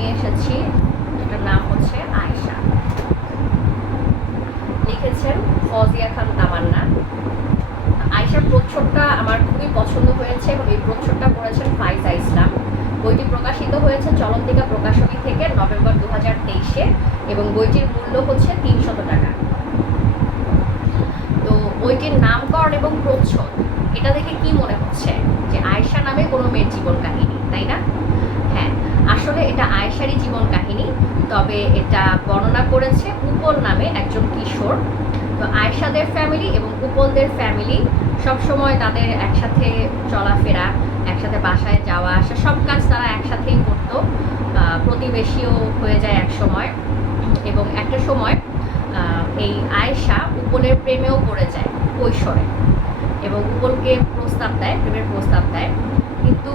নিয়ে এসেছি, এটার নাম হচ্ছে আয়েশা। লিখেছেন ফজিয়া খান তামান্না। আয়েশার প্রচ্ছদটা আমার খুবই পছন্দ হয়েছে এবং এই প্রচ্ছদটা পড়েছেন ফাইজা ইসলাম। বইটি প্রকাশিত হয়েছে চলন্তিকা প্রকাশনী থেকে নভেম্বর 2023-এ এবং বইটির মূল্য হচ্ছে 300 টাকা। তো বইটির নামকরণ এবং প্রচ্ছদ এটা দেখে কি মনে হচ্ছে যে আয়েশা নামে কোনো মেয়ের জীবন কাহিনী, তাই না? হ্যাঁ, আসলে এটা আয়েশারই জীবন কাহিনী, তবে এটা বর্ণনা করেছে উপল নামে একজন কিশোর। তো আয়েশাদের ফ্যামিলি এবং উপলদের ফ্যামিলি সবসময় তাদের একসাথে চলাফেরা, একসাথে বাসায় যাওয়া আসা, সব কাজ তারা একসাথেই করতো। প্রতিবেশীও হয়ে যায় এক সময়, এবং একটা সময় এই আয়েশা উপলের প্রেমেও পড়ে যায় কৈশোরে, এবং উপলকে প্রস্তাব দেয়, প্রেমের প্রস্তাব দেয়। কিন্তু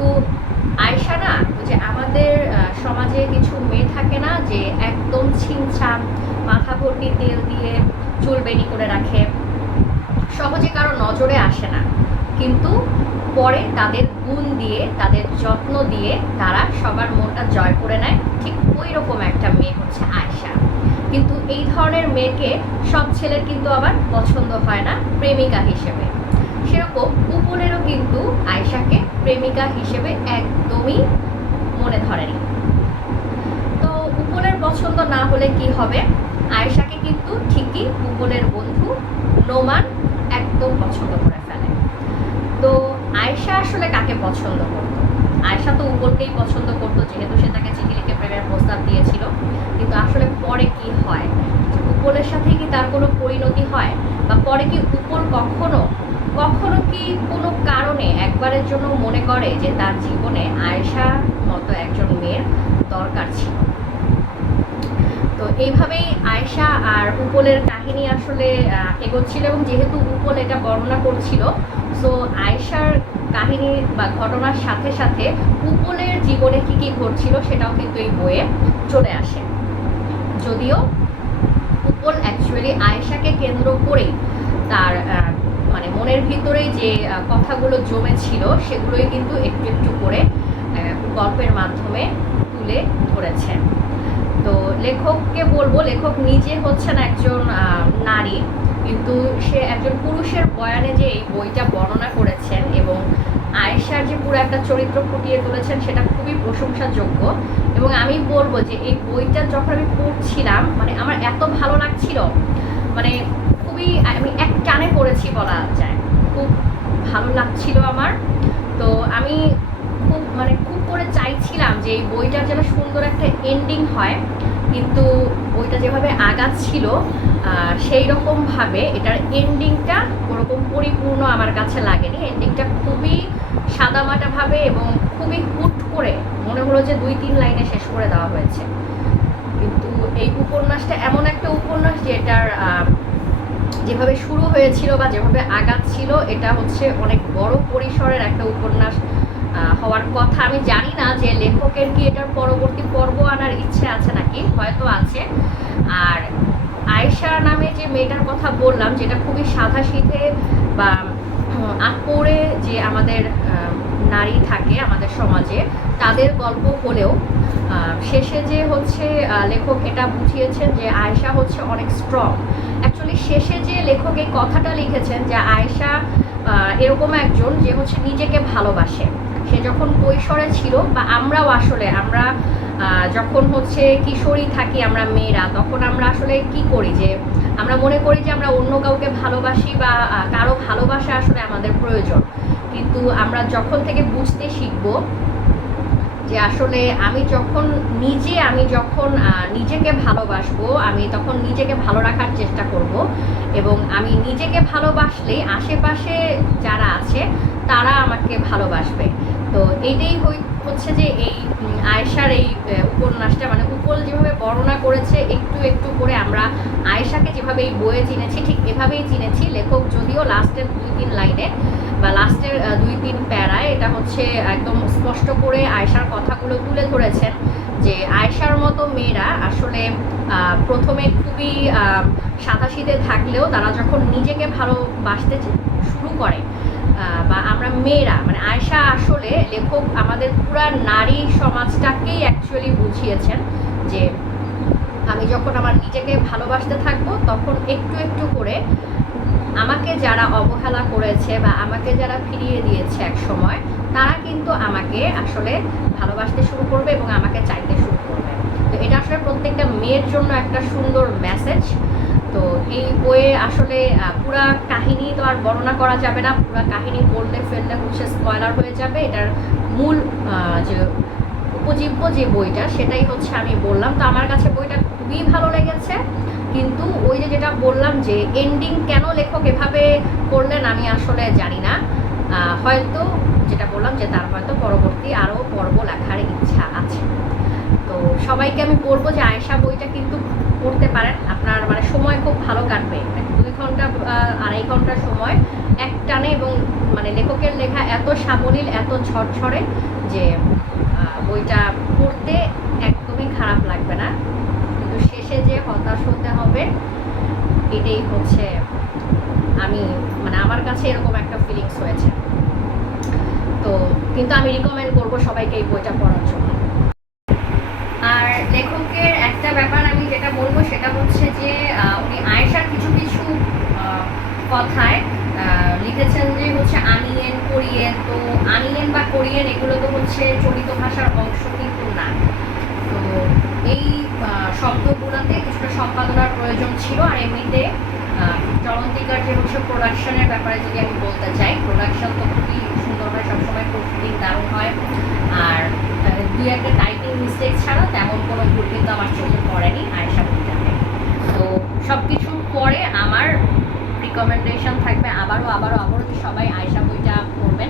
আয়েশা না, যে আমাদের সমাজে কিছু মেয়ে থাকে না যে একদম ছিমছাম, মাথা ভর্তি তেল দিয়ে চুল বেনি করে রাখে, সহজে কারো নজরে আসে না, কিন্তু পরে তাদের গুণ দিয়ে, তাদের যত্ন দিয়ে তারা সবার মনটা জয় করে নেয়। ঠিক ওই রকম একটা মেয়ে হচ্ছে আয়েশা। কিন্তু এই ধরনের মেয়েকে সব ছেলের কিন্তু আবার পছন্দ হয় না প্রেমিকা হিসেবে। সেরকম উপলেরও কিন্তু আয়েশাকে প্রেমিকা হিসেবে একদমই মনে ধরেনি। তো উপলের পছন্দ না হলে কি হবে, আয়েশাকে কিন্তু ঠিকই উপলের বন্ধু নোমান একদম পছন্দ করে ফেলে। তো আয়েশা আসলে কাকে পছন্দ করতো? আয়েশা তো উপলকেই পছন্দ করতো, যেহেতু সে তাকে চিঠি লিখে প্রেমের প্রস্তাব দিয়েছিল। কিন্তু আসলে পরে কি হয়, উপলের সাথে কি তার কোনো পরিণতি হয়, বা পরে কি উপল কখনো কখনো কি কোনো কারণে একবারের জন্য মনে করে যে তার জীবনে আয়েশার মতো একজন মেয়ের দরকার ছিল? তো এইভাবেই আয়েশা আর উপলের কাহিনী আসলে এগোচ্ছিল, এবং যেহেতু উপল এটা বর্ণনা করছিল, সো আয়েশার কাহিনী বা ঘটনার সাথে সাথে উপলের জীবনে কি কি ঘটছিল সেটাও কিন্তু এই বইয়ে চলে আসে। যদিও উপল অ্যাকচুয়ালি আয়েশাকে কেন্দ্র করেই তার মানে মনের ভিতরেই যে কথাগুলো জমেছিল সেগুলোই কিন্তু একটু একটু করে গল্পের মাধ্যমে তুলে ধরেছেন। তো লেখককে বলবো, লেখক নিজে হচ্ছেন একজন নারী, কিন্তু সে একজন পুরুষের বয়ানে যে এই বইটা বর্ণনা করেছেন এবং আয়েশার যে পুরো একটা চরিত্র ফুটিয়ে তুলেছেন সেটা খুবই প্রশংসাযোগ্য। এবং আমি বলবো যে এই বইটা যখন আমি পড়ছিলাম, মানে আমার এত ভালো লাগছিল, মানে খুবই আমি এক টানে পড়েছি বলা যায়, খুব ভালো লাগছিল আমার। তো আমি খুব করে চাইছিলাম যে এই বইটার যেন সুন্দর একটা এন্ডিং হয়, কিন্তু বইটা যেভাবে আগাচ্ছিল সেই রকমভাবে এটার এন্ডিংটা ওরকম পরিপূর্ণ আমার কাছে লাগেনি। এন্ডিংটা খুবই সাদামাটাভাবে এবং খুবই হুট করে মনে হলো যে 2-3 লাইনে শেষ করে দেওয়া হয়েছে। কিন্তু এই উপন্যাসটা এমন একটা উপন্যাস যে এটার যেভাবে শুরু হয়েছিল বা যেভাবে আগাচ্ছিল, এটা হচ্ছে অনেক বড় পরিসরের একটা উপন্যাস হওয়ার কথা। আমি জানি না যে লেখকের কি এটার পরবর্তী পর্ব আনার ইচ্ছে আছে নাকি, হয়তো আছে। আর আয়েশা নামে যে মেয়েটার কথা বললাম, যেটা খুবই সাধাসিধে বা আপরে যে আমাদের নারী থাকে আমাদের সমাজে, তাদের গল্প হলেও শেষে যে হচ্ছে লেখক এটা বুঝিয়েছেন যে আয়েশা হচ্ছে অনেক স্ট্রং। অ্যাকচুয়ালি শেষে যে লেখক এই কথাটা লিখেছেন যে আয়েশা এরকম একজন যে হচ্ছে নিজেকে ভালোবাসে। সে যখন কৈশোরে ছিল, বা আমরাও আসলে আমরা যখন হচ্ছে কিশোরী থাকি আমরা মেয়েরা, তখন আমরা আসলে কি করি যে আমরা মনে করি যে আমরা অন্য কাউকে ভালোবাসি বা কারো ভালোবাসা আসলে আমাদের প্রয়োজন। কিন্তু আমরা যখন থেকে বুঝতে শিখবো যে আসলে আমি যখন নিজেকে ভালোবাসবো, আমি তখন নিজেকে ভালো রাখার চেষ্টা করব, এবং আমি নিজেকে ভালোবাসলেই আশেপাশে যারা আছে তারা আমাকে ভালোবাসবে। তো এইটাই হচ্ছে যে এই আয়েশার এই উপন্যাসটা, মানে উপল যেভাবে বর্ণনা করেছে একটু একটু করে আমরা আয়েশাকে যেভাবে এই বইয়ে চিনেছি ঠিক এভাবেই চিনেছি। লেখক যদিও লাস্টের 2-3 লাইনে বা লাস্টের 2-3 প্যারায় এটা হচ্ছে একদম স্পষ্ট করে আয়েশার কথাগুলো তুলে ধরেছেন যে আয়েশার মতো মেয়েরা আসলে প্রথমে খুবই সাদাসিধে থাকলেও তারা যখন নিজেকে ভালোবাসতে শুরু করে, বা আমরা মেয়েরা, মানে আয়েশা আসলে লেখক আমাদের পুরা নারী সমাজটাকেই অ্যাকচুয়ালি বুঝিয়েছেন যে আমি যখন আমার নিজেকে ভালোবাসতে থাকবো তখন একটু একটু করে আমাকে যারা অবহেলা করেছে বা আমাকে যারা ফিরিয়ে দিয়েছে এক সময়, তারা কিন্তু আমাকে আসলে ভালোবাসতে শুরু করবে এবং আমাকে চাইতে শুরু করবে। তো এটা আসলে প্রত্যেকটা মেয়ের জন্য একটা সুন্দর মেসেজ। তো এই বইয়ে আসলে পুরা কাহিনী তো আর বর্ণনা করা যাবে না, পুরা কাহিনী বললে ফেললে হচ্ছে স্পয়লার হয়ে যাবে। এটার মূল যে উপজীব্য যে বইটা সেটাই হচ্ছে আমি বললাম। তো আমার কাছে বইটা খুবই ভালো লেগেছে, কিন্তু ওই যে যেটা বললাম যে এন্ডিং কেন লেখক এভাবে করলেন আমি আসলে জানি না। হয়তো যেটা বললাম যে তার হয়তো পরবর্তী আরও পর্ব লেখার ইচ্ছা আছে। তো সবাইকে আমি বলবো যে আয়েশা বইটা কিন্তু পড়তে পারেন, আপনার মানে সময় খুব ভালো কাটবে। 2 ঘন্টা 2.5 ঘন্টা সময় এক টানে, এবং মানে লেখকের লেখা এত সাবলীল এত ঝরঝরে যে বইটা পড়তে একদমই খারাপ লাগবে না, কিন্তু শেষে যে হতাশ হতে হবে এটাই হচ্ছে আমি মানে আমার কাছে এরকম একটা ফিলিংস হয়েছে। তো কিন্তু আমি রিকমেন্ড করবো সবাইকে এই বইটা পড়ার জন্য। আর লেখকের একটা ব্যাপার আমি যেটা বলবো সেটা হচ্ছে যে উনি আয়েশার কিছু কিছু কথায় লিখেছেন যে হচ্ছে আনিয়েন কোরিয়েন। তো আনিয়েন বা কোরিয়েন এগুলো তো হচ্ছে চলিত ভাষার অংশ কিন্তু না। তো এই শব্দগুলোতে কিছুটা সম্পাদনার প্রয়োজন ছিল। আর এমনিতে চলন্তিকার যে হচ্ছে প্রোডাকশনের ব্যাপারে যদি আমি বলতে চাই, প্রোডাকশন তো খুবই সুন্দর হয়, সবসময় প্রস্তুতি দারুণ হয়। আর 2-1 টাইপিং মিস্টেক ছাড়া তেমন কোনো ভুল কিন্তু আমার চোখে পড়েনি আয়েশা বইটাতে। তো সব কিছুর পরে আমার রিকমেন্ডেশন থাকবে আবারও যে সবাই আয়েশা বইটা পড়বেন।